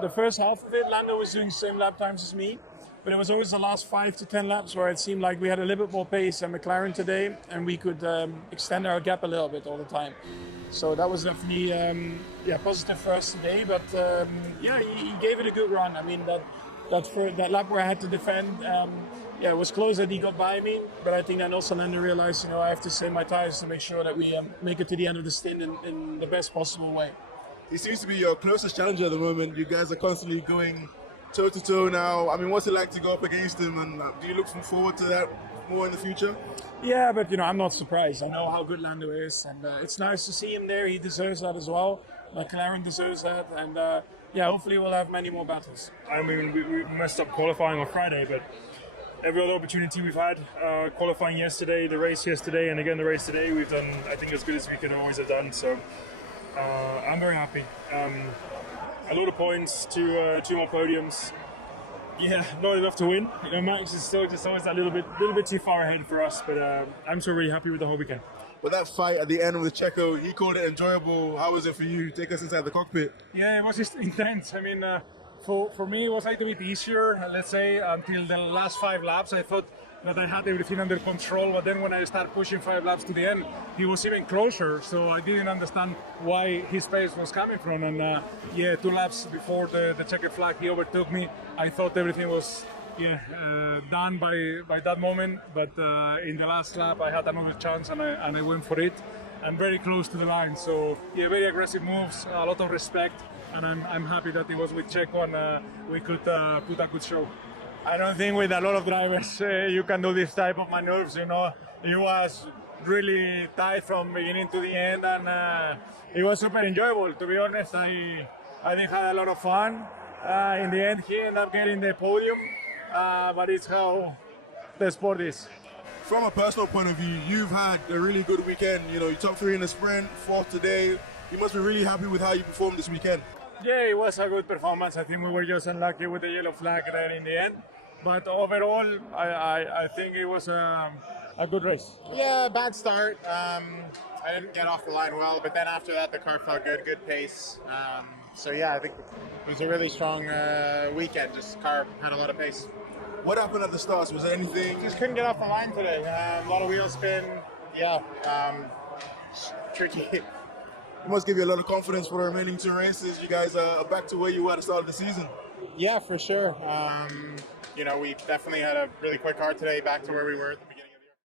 the first half of it, Lando was doing the same lap times as me, but it was always the last 5 to 10 laps where it seemed like we had a little bit more pace than McLaren today, and we could extend our gap a little bit all the time. So that was definitely positive for us today. But he gave it a good run. I mean that lap where I had to defend, it was close that he got by me, but I think then also Lando realized, I have to save my tires to make sure that we make it to the end of the stint in the best possible way. He seems to be your closest challenger at the moment. You guys are constantly going toe-to-toe now. I mean, what's it like to go up against him, and do you look forward to that more in the future? Yeah, but I'm not surprised. I know how good Lando is, and it's nice to see him there. He deserves that as well. McLaren deserves that, and hopefully we'll have many more battles. I mean, we messed up qualifying on Friday, but every other opportunity we've had, qualifying yesterday, the race yesterday, and again the race today, we've done, I think, as good as we could always have done. So I'm very happy. A lot of points, two more podiums. Yeah, not enough to win. Max is still just always a little bit too far ahead for us, but I'm still really happy with the whole weekend. But that fight at the end with Checo, he called it enjoyable. How was it for you? Take us inside the cockpit. Yeah, it was just intense. I mean, for me, it was a little bit easier, let's say, until the last 5 laps. I thought that I had everything under control, but then when I started pushing 5 laps to the end, he was even closer, so I didn't understand why his pace was coming from. And 2 laps before the checkered flag, he overtook me. I thought everything was done by that moment, but in the last lap I had another chance and I went for it. I'm very close to the line, so very aggressive moves, a lot of respect, and I'm happy that it was with Checo and we could put a good show. I don't think with a lot of drivers you can do this type of maneuvers. It was really tight from beginning to the end, and it was super enjoyable. To be honest, I think had a lot of fun. In the end, he ended up getting the podium, but it's how the sport is. From a personal point of view, you've had a really good weekend. You top 3 in the sprint, 4th today. You must be really happy with how you performed this weekend. Yeah, it was a good performance. I think we were just unlucky with the yellow flag there in the end. But overall, I think it was a good race. Yeah, bad start. I didn't get off the line well, but then after that, the car felt good pace. I think it was a really strong weekend. Just car had a lot of pace. What happened at the starts? Was there anything? Just couldn't get off the line today. A lot of wheel spin. Tricky. It must give you a lot of confidence for the remaining 2 races. You guys are back to where you were at the start of the season. Yeah, for sure. We definitely had a really quick car today, back to where we were